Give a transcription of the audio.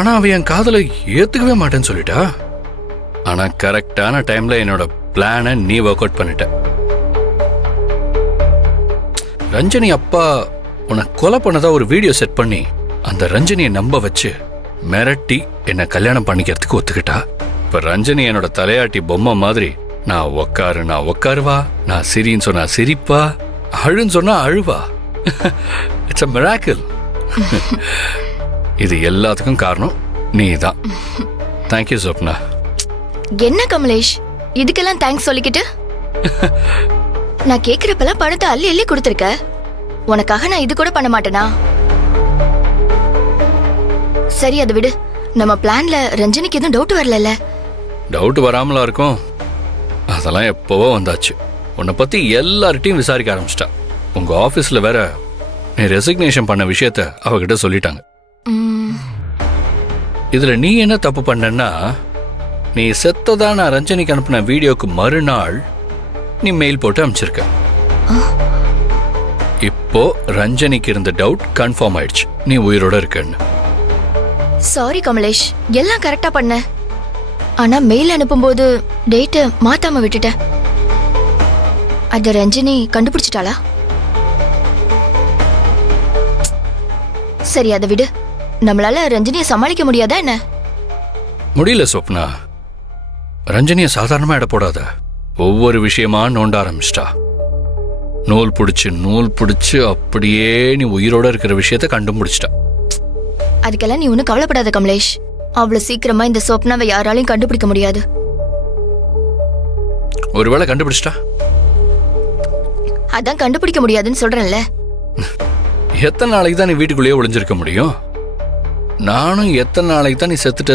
ஆனா அவ என் காதலை ஏத்துக்கவே மாட்டேன்னு சொல்லிட்டா. ஆனா கரெக்டான டைம்ல என்னோட பிளானை நீ ஒர்க் அவுட் பண்ணிட்ட. ரஞ்சனி அப்பா உன்னை கொலை பண்ணதா ஒரு வீடியோ செட் பண்ணி அந்த ரஞ்சனியை நம்ப வச்சு மிரட்டி என்ன கல்யாணம் பண்ணிக்கிறதுக்கு ஒத்துக்கிட்டா. இப்ப ரஞ்சனி என்னோட தலையாட்டி பொம்மை மாதிரி நான் உக்காருவா, நான் சிரின்னு சொன்னா சிரிப்பா, அழுன்னு சொன்னா அழுவா. It's a miracle. இது எல்லாத்துக்கும் காரணம் நீதான். தேங்க்யூ சொப்னா. என்ன கமலேஷ் இதுக்கெல்லாம் தேங்க்ஸ் சொல்லிக்கிட்டு? நான் கேக்குறப்பெல்லாம் பணத்தை அள்ளி அள்ளி கொடுத்துருக்க. உனக்காக நான் இது கூட பண்ண மாட்டேனா? சரி அதை விடு. நம்ம பிளான்ல ரஞ்சனிக்கு எதுவும் டவுட் வரல? டவுட் வராமலா இருக்கும். அதெல்லாம் எப்பவோ வந்தாச்சு. உன்னை பத்தி எல்லார்ட்டையும் விசாரிக்க ஆரம்பிச்சிட்டா. உங்க ஆபீஸ்ல வேற நீ ரெசிக்னேஷன் பண்ண விஷயத்த அவகிட்ட சொல்லிட்டாங்க. இதுல நீ என்ன தப்பு பண்ணன்னா, நீ செத்ததா நான் ரஞ்சனிக்கு அனுப்பின வீடியோக்கு மறுநாள் நீ மெயில் போட்டு அனுப்பிச்சிருக்க. இப்போ ரஞ்சனிக்கு இருந்த டவுட் கன்ஃபார்ம் ஆயிடுச்சு, நீ உயிரோட இருக்கன்னு. சாரி கமலேஷ், எல்லாம் கரெக்டா பண்ண. ஆனா மெயில் அனுப்பும்போது டேட்டை மாத்தாம விட்டுட்ட. அத ரஞ்சனி கண்டுபிடிச்சிட்டாளா? சரி அதை விடு. நம்மளால ரஞ்சனியை சமாளிக்க முடியாதா என்ன? முடியல சொப்னா. ரஞ்சனியை சாதாரணமா இட போடாத. ஒவ்வொரு விஷயமா நோண்ட ஆரம்பிச்சிட்டா. நூல் பிடிச்சு அப்படியே நீ உயிரோட இருக்கிற விஷயத்த கண்டுபிடிச்சிட்டா. அதுக்கெல்லாம் நீ ஒன்னும் கவலைப்படாத கமலேஷ். அவ்வளவு சீக்கிரமா இந்த சொப்னாவை யாராலையும் கண்டுபிடிக்க முடியாது. ஒருவேளை கண்டுபிடிச்சிட்டா? அதான் கண்டுபிடிக்க முடியாதுன்னு சொல்றேன்ல. எத்தனை நாளைக்கு தான் நீ வீட்டுக்குள்ளேயே ஒளிஞ்சிருக்க முடியும்? நானும் எத்தனை நாளைக்கு தான் நீ செத்துட்ட